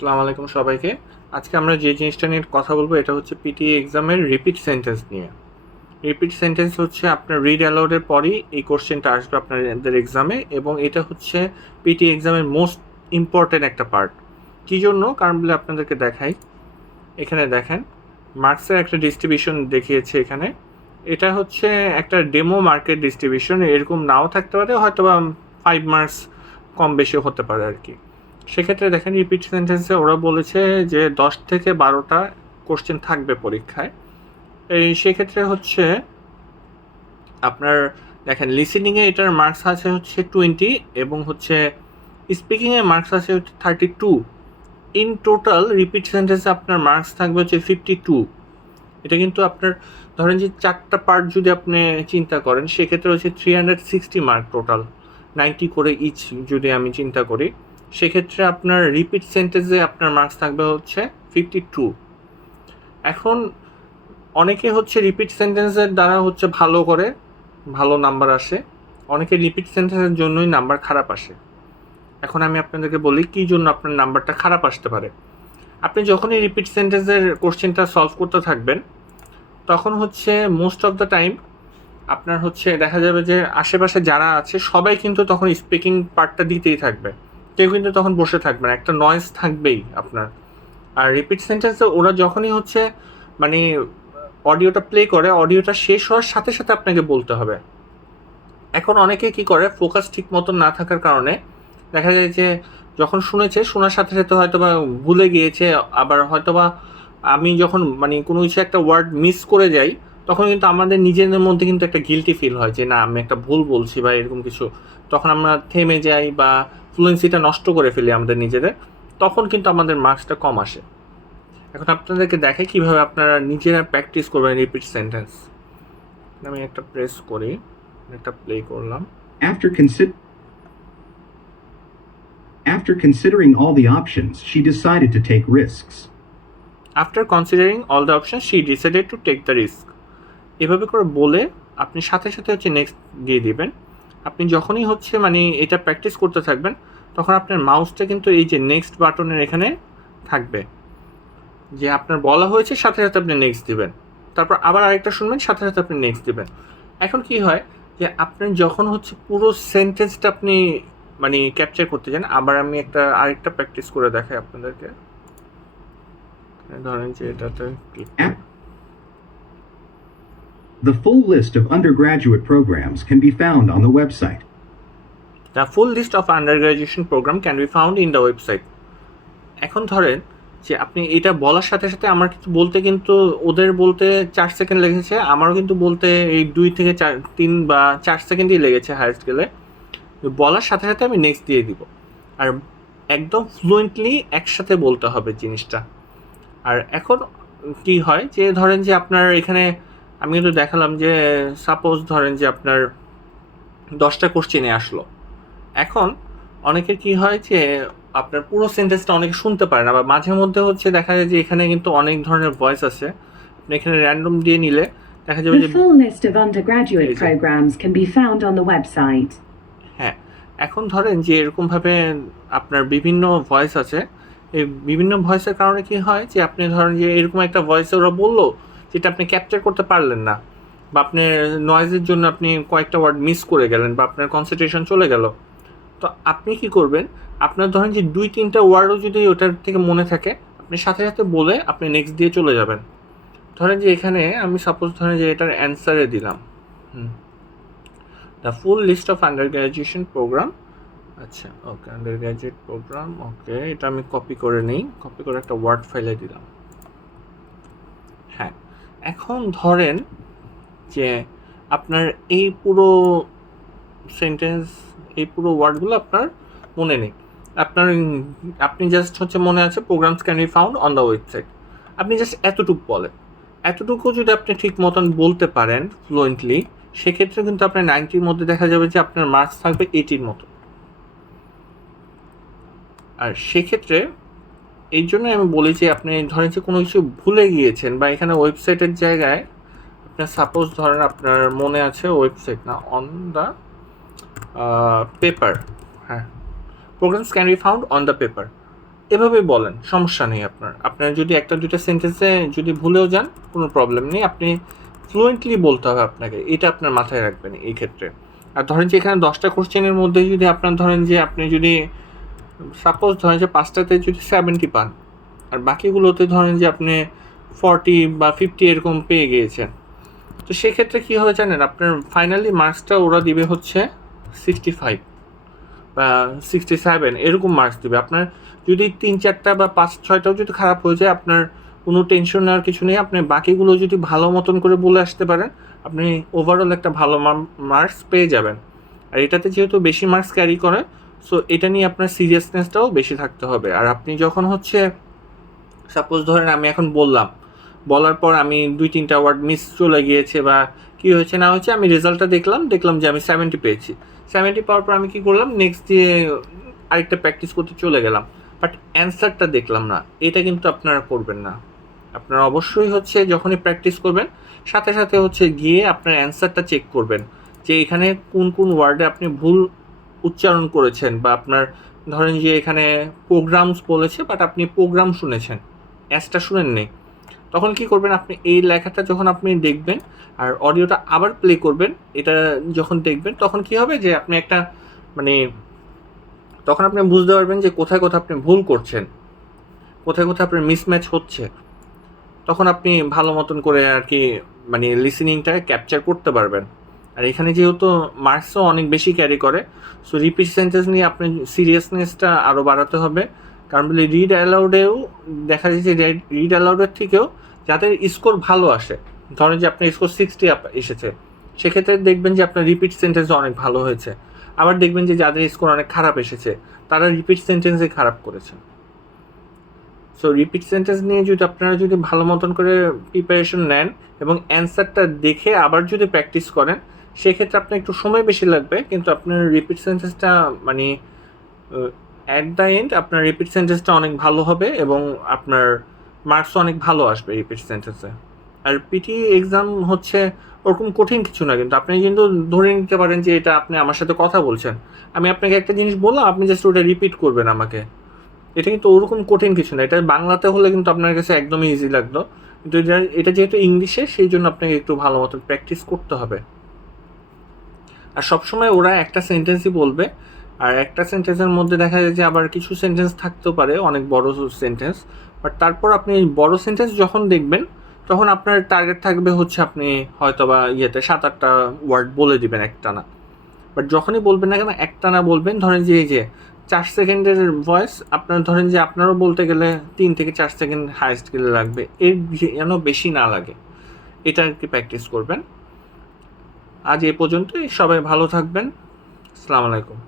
আসসালামু আলাইকুম সবাইকে। আজকে আমরা যে জিনিসটা নিয়ে কথা বলবো এটা হচ্ছে পিটিএ এক্সামের রিপিট সেন্টেন্স নিয়ে। রিপিট সেন্টেন্স হচ্ছে আপনার রিড অ্যালাউডের পরই এই কোশ্চেনটা আসবে আপনাদের এক্সামে, এবং এটা হচ্ছে পিটিএ এক্সামের মোস্ট ইম্পর্টেন্ট একটা পার্ট। কী জন্য? কারণ বলে আপনাদেরকে দেখাই। এখানে দেখেন মার্কসের একটা ডিস্ট্রিবিউশন দেখিয়েছে এখানে। এটা হচ্ছে একটা ডেমো মার্কেট ডিস্ট্রিবিউশন, এরকম নাও থাকতে পারে, হয়তো বা 5 মার্কস কম বেশি হতে পারে আর কি। সেক্ষেত্রে দেখেন রিপিট সেন্টেন্সে ওরা বলেছে যে 10 থেকে 12টা কোশ্চেন থাকবে পরীক্ষায়। এই সেক্ষেত্রে হচ্ছে আপনার দেখেন লিসেনিংয়ে এটার মার্কস আছে হচ্ছে 20, এবং হচ্ছে স্পিকিংয়ে মার্কস আছে হচ্ছে 32। ইন টোটাল রিপিট সেন্টেন্সে আপনার মার্কস থাকবে হচ্ছে 52। এটা কিন্তু আপনার ধরেন যে 4টা পার্ট যদি আপনি চিন্তা করেন, সেক্ষেত্রে হচ্ছে 360 মার্ক টোটাল, 90 করে ইচ যদি আমি চিন্তা করি, সেক্ষেত্রে আপনার রিপিট সেন্টেন্সে আপনার মার্কস থাকবে হচ্ছে 52। এখন অনেকে হচ্ছে রিপিট সেন্টেন্সের দ্বারা হচ্ছে ভালো নাম্বার আসে, অনেকে রিপিট সেন্টেন্সের জন্যই নাম্বার খারাপ আসে। এখন আমি আপনাদেরকে বলি কী জন্য আপনার নাম্বারটা খারাপ আসতে পারে। আপনি যখনই রিপিট সেন্টেন্সের কোশ্চেনটা সলভ করতে থাকবেন, তখন হচ্ছে মোস্ট অফ দ্য টাইম আপনার হচ্ছে দেখা যাবে যে আশেপাশে যারা আছে সবাই কিন্তু তখন স্পিকিং পার্টটা দিতেই থাকবে, কেউ কিন্তু তখন বসে থাকবে না, একটা নয়েজ থাকবেই আপনার। আর রিপিট সেন্টেন্সে ওরা যখনই হচ্ছে মানে অডিওটা প্লে করে, অডিওটা শেষ হওয়ার সাথে সাথে আপনাকে বলতে হবে। এখন অনেকে কি করে, ফোকাস ঠিক মতো না থাকার কারণে দেখা যায় যে যখন শুনেছে, শোনার সাথে সাথে হয়তো বা ভুলে গিয়েছে, আবার হয়তো বা আমি যখন কোনো কিছু একটা ওয়ার্ড মিস করে যাই, তখন কিন্তু আমাদের নিজেদের মধ্যে কিন্তু একটা গিল্টি ফিল হয় যে না, আমি একটা ভুল বলছি বা এরকম কিছু। তখন আমরা থেমে যাই বা ফ্লুয়েন্সিটা নষ্ট করে ফেলি আমাদের নিজেদের, তখন কিন্তু আমাদের মার্কসটা কম আসে। এখন আপনাদেরকে দেখে কিভাবে আপনারা নিজেরা প্র্যাকটিস করবেন রিপিট সেন্টেন্স। আমি একটা প্রেস করি, একটা প্লে করলাম। After considering all the options, she decided to take risks. After considering all the options, she decided to take the risk. এভাবে করে বলে আপনি সাথে সাথে হচ্ছে নেক্সট দিয়ে দিবেন। আপনি যখনই হচ্ছে এটা প্র্যাকটিস করতে থাকবেন, তখন আপনার মাউসটা কিন্তু এই যে নেক্সট বাটনের এখানে থাকবে, যে আপনার বলা হয়েছে সাথে সাথে আপনি নেক্সট দিবেন, তারপর আবার আরেকটা শুনবেন, সাথে সাথে আপনি নেক্সট দিবেন। এখন কি হয় যে আপনি যখন হচ্ছে পুরো সেন্টেন্সটা আপনি ক্যাপচার করতে চান, আবার আমি আরেকটা প্র্যাকটিস করে দেখাই আপনাদেরকে। ধরেন যে এটাতে The full list of undergraduate programs can be found on the website. The full list of undergraduate program can be found in the website. এখন ধরেন যে আপনি এটা বলার সাথে সাথে আমার কিন্তু ওদের বলতে 4 সেকেন্ড লেগেছে, আমারও কিন্তু বলতে এই 2 থেকে 3 বা 4 সেকেন্ডই লেগেছে হাইয়েস্ট গেলে। বলার সাথে সাথে আমি নেক্সট দিয়ে দিব, আর একদম ফ্লুয়েন্টলি একসাথে বলতে হবে জিনিসটা। আর এখন কি হয় যে ধরেন যে আপনার এখানে আমি কিন্তু দেখালাম যে সাপোজ ধরেন যে আপনার 10টা কোশ্চেনে আসলো। এখন অনেকের কি হয় যে আপনার পুরো সেন্টেন্সটা অনেকে শুনতে পারে না, বা মাঝে মধ্যে হচ্ছে দেখা যায় যে এখানে কিন্তু অনেক ধরনের ভয়েস আছে, আপনি এখানে র্যান্ডম দিয়ে নিলে দেখা যাবে যে The full list of undergraduate programs can be found on the website. হ্যাঁ, এখন ধরেন যে এরকমভাবে আপনার বিভিন্ন ভয়েস আছে, এই বিভিন্ন ভয়েসের কারণে কি হয় যে আপনি ধরেন যে এরকম একটা ভয়েসে ওরা বললো যেটা আপনি ক্যাপচার করতে পারলেন না, বা আপনি নয়েজের জন্য আপনি কয়েকটা ওয়ার্ড মিস করে গেলেন, বা আপনার কনসেন্ট্রেশন চলে গেল। তো আপনি কি করবেন, আপনার ধরেন যে 2-3টা ওয়ার্ডও যদি ওটার থেকে মনে থাকে, আপনি সাথে সাথে বলে আপনি নেক্সট দিয়ে চলে যাবেন। ধরেন যে এখানে আমি সাপোজ ধরেন যে এটার অ্যান্সারে দিলাম the full list of undergraduation program. আচ্ছা, ওকে, আন্ডারগ্র্যাজুয়েট প্রোগ্রাম, ওকে, এটা আমি কপি করে নিই, কপি করে একটা ওয়ার্ড ফাইলে দিলাম। হ্যাঁ, এখন ধরেন যে আপনার এই পুরো সেন্টেন্স, এই পুরো ওয়ার্ডগুলো আপনার মনে নেই, আপনি জাস্ট হচ্ছে মনে আছে programs can be found on the website. আপনি জাস্ট এতটুকু বলেন, এতটুকু যদি আপনি ঠিক মতন বলতে পারেন ফ্লুয়েন্টলি, সেক্ষেত্রে কিন্তু আপনার 90-র মধ্যে দেখা যাবে যে আপনার মার্কস থাকবে 80-র মতো। আর সেক্ষেত্রে এই জন্য আমি বলি যে আপনি ধরেন যে কোনো কিছু ভুলে গিয়েছেন, বা এখানে ওয়েবসাইটের জায়গায় আপনার সাপোজ ধরেন আপনার মনে আছে ওয়েবসাইট না, অন দ্য পেপার। হ্যাঁ, programs can be found on the paper. এভাবে বলেন, সমস্যা নেই আপনার যদি একটা দুইটা সেন্টেন্সে যদি ভুলেও যান কোনো প্রবলেম নেই, আপনি ফ্লুয়েন্টলি বলতে হবে আপনাকে, এটা আপনার মাথায় রাখবেন এই ক্ষেত্রে। আর ধরেন যে এখানে 10টা কোশ্চেনের মধ্যে যদি আপনার ধরেন যে আপনি যদি সাপোজ ধরেন যে 5টাতে যদি 70 পান আর বাকিগুলোতে ধরেন যে আপনি 40 বা 50 এরকম পেয়ে গিয়েছেন, তো সেক্ষেত্রে কী হবে জানেন, আপনার ফাইনালি মার্কসটা ওরা দিবে হচ্ছে 65 বা 67 এরকম মার্কস দেবে। আপনার যদি 3-4টা বা 5-6টাও যদি খারাপ হয়ে যায়, আপনার কোনো টেনশন নেওয়ার কিছু নেই। আপনি বাকিগুলো যদি ভালো মতন করে বলে আসতে পারেন, আপনি ওভারঅল একটা ভালো মার্কস পেয়ে যাবেন। আর এটাতে যেহেতু বেশি মার্কস ক্যারি করে, সো এটা নিয়ে আপনার সিরিয়াসনেসটাও বেশি থাকতে হবে। আর আপনি যখন হচ্ছে সাপোজ ধরেন আমি এখন বলার পর আমি 2-3টা ওয়ার্ড মিস চলে গিয়েছে বা কী হয়েছে না হয়েছে, আমি রেজাল্টটা দেখলাম যে আমি 70 পেয়েছি। 70 পাওয়ার পর আমি কী করলাম, নেক্সট দিয়ে আরেকটা প্র্যাকটিস করতে চলে গেলাম, বাট অ্যান্সারটা দেখলাম না। এটা কিন্তু আপনারা করবেন না। আপনারা অবশ্যই হচ্ছে যখনই প্র্যাকটিস করবেন সাথে সাথে হচ্ছে গিয়ে আপনার অ্যান্সারটা চেক করবেন যে এখানে কোন কোন ওয়ার্ডে আপনি ভুল উচ্চারণ করেছেন, বা আপনার ধরেন যে এখানে প্রোগ্রামস বলেছে বাট আপনি প্রোগ্রাম শুনেছেন, অ্যাসটা শুনেন নেই। তখন কি করবেন, আপনি এই লেখাটা যখন আপনি দেখবেন আর অডিওটা আবার প্লে করবেন, এটা যখন দেখবেন তখন কি হবে যে আপনি একটা মানে তখন আপনি বুঝতে পারবেন যে কোথায় কোথায় আপনি ভুল করছেন, কোথায় কোথায় আপনার মিসম্যাচ হচ্ছে। তখন আপনি ভালো মতন করে আর কি মানে লিসেনিংটা ক্যাপচার করতে পারবেন। আর এখানে যেহেতু মার্কসও অনেক বেশি ক্যারি করে, সো রিপিট সেন্টেন্স নিয়ে আপনি সিরিয়াসনেসটা আরও বাড়াতে হবে। কারণ বলে রিড অ্যালাউডেও দেখা যায় যে রিড অ্যালাউডের থেকেও যাদের স্কোর ভালো আসে, ধরেন যে আপনার স্কোর 60 এসেছে, সেক্ষেত্রে দেখবেন যে আপনার রিপিট সেন্টেন্স অনেক ভালো হয়েছে। আবার দেখবেন যে যাদের স্কোর অনেক খারাপ এসেছে তারা রিপিট সেন্টেন্সে খারাপ করেছে। সো রিপিট সেন্টেন্স নিয়ে যদি আপনারা যদি ভালো মতন করে প্রিপারেশন নেন এবং অ্যান্সারটা দেখে আবার যদি প্র্যাকটিস করেন, সেক্ষেত্রে আপনার একটু সময় বেশি লাগবে, কিন্তু আপনার রিপিট সেন্টেন্সটা মানে অ্যাট দ্য এন্ড আপনার রিপিট সেন্টেন্সটা অনেক ভালো হবে এবং আপনার মার্কসও অনেক ভালো আসবে রিপিট সেন্টেন্সে। আর পিটি এক্সাম হচ্ছে ওরকম কঠিন কিছু না, কিন্তু আপনি কিন্তু ধরে নিতে পারেন যে এটা আপনি আমার সাথে কথা বলছেন, আমি আপনাকে একটা জিনিস বললাম, আপনি জাস্ট ওটা রিপিট করবেন আমাকে। এটা কিন্তু ওরকম কঠিন কিছু না। এটা বাংলাতে হলে কিন্তু আপনার কাছে একদমই ইজি লাগতো, কিন্তু এটা যেহেতু ইংলিশে, সেই জন্য আপনাকে একটু ভালো মতো প্র্যাকটিস করতে হবে। আর সবসময় ওরা একটা সেন্টেন্সই বলবে, আর একটা সেন্টেন্সের মধ্যে দেখা যায় যে আবার কিছু সেন্টেন্স থাকতেও পারে অনেক বড় সেন্টেন্স, বাট তারপর আপনি বড় সেন্টেন্স যখন দেখবেন তখন আপনার টার্গেট থাকবে হচ্ছে আপনি হয়তো বা 7-8টা ওয়ার্ড বলে দিবেন একটানা। বাট যখনই বলবেন না কেন একটানা বলবেন। ধরেন যে এই যে 4 সেকেন্ডের ভয়েস, আপনার ধরেন যে আপনারও বলতে গেলে 3 থেকে 4 সেকেন্ড হাইস্ট গেলে লাগবে, এর যেন বেশি না লাগে, এটা আর কি প্র্যাকটিস করবেন। আজ এ পর্যন্তই, সবাই ভালো থাকবেন। আসসালামু আলাইকুম।